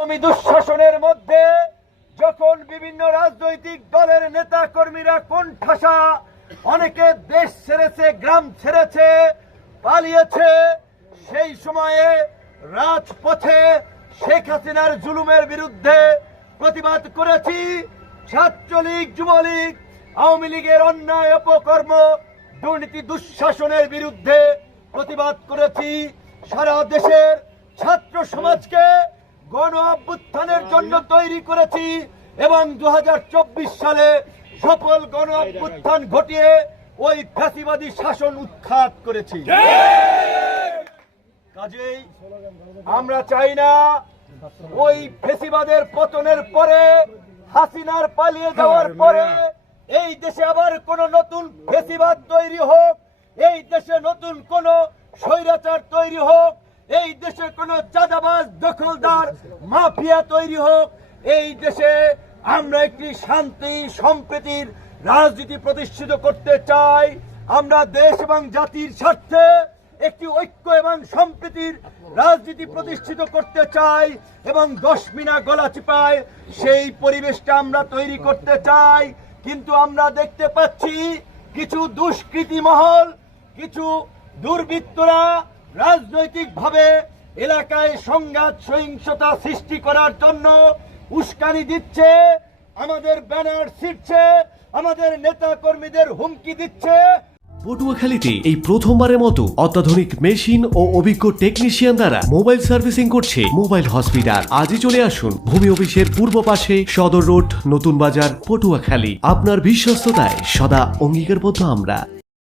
দুঃশাসনের মধ্যে যখন বিভিন্ন রাজনৈতিক দলের নেতা কর্মীরা কোণঠাসা, অনেকে দেশ ছেড়েছে, গ্রাম ছেড়েছে, পালিয়েছে, সেই সময়ে রাজপথে শেখ হাসিনার জুলুমের বিরুদ্ধে প্রতিবাদ করেছি। ছাত্রলীগ, যুবলীগ, আওয়ামী লীগের অন্যায় অপকর্ম, দুর্নীতি দুঃশাসনের বিরুদ্ধে প্রতিবাদ করেছি। সারা দেশের গণ অভ্যুত্থানের জন্য তৈরি করেছি এবং দু সালে সফল গণ অভ্যুত্থান ঘটিয়ে ওই ফ্যাসিবাদী শাসন উৎখাত করেছি। কাজেই আমরা চাই না ওই ফেসিবাদের পতনের পরে হাসিনার পালিয়ে যাওয়ার পরে এই দেশে আবার কোন নতুন ফেসিবাদ তৈরি হোক এই দেশে নতুন কোন স্বৈরাচার তৈরি হোক এই দেশে কোন চাঁদাবাজ দখলদার মাফিয়া তৈরি হোক। এই দেশে আমরা একটি শান্তি, সম্প্রীতির রাজনীতি প্রতিষ্ঠিত করতে চাই। আমরা দেশ এবং জাতির স্বার্থে একটি ঐক্য এবং সম্প্রীতির রাজনীতি প্রতিষ্ঠিত করতে চাই এবং দশমিনা গলা চিপায় সেই পরিবেশটা আমরা তৈরি করতে চাই। কিন্তু আমরা দেখতে পাচ্ছি কিছু দুষ্কৃতী মহল, কিছু দুর্বৃত্তরা রাজনৈতিকভাবে এলাকায় সংঘাত, সহিংসতা সৃষ্টি করার জন্য উস্কানি দিচ্ছে, আমাদের ব্যানার ছিটছে আমাদের নেতা কর্মীদের হুমকি দিচ্ছে। পটুয়াখালীতে এই প্রথমবারের মতো অত্যাধুনিক মেশিন ও অভিজ্ঞ টেকনিশিয়ান দ্বারা মোবাইল সার্ভিসিং করছে মোবাইল হসপিটাল। আজই চলে আসুন ভূমি অফিসের পূর্ব পাশে সদর রোড, নতুন বাজার, পটুয়াখালী। আপনার বিশ্বস্ততায় সদা অঙ্গীকারবদ্ধ আমরা।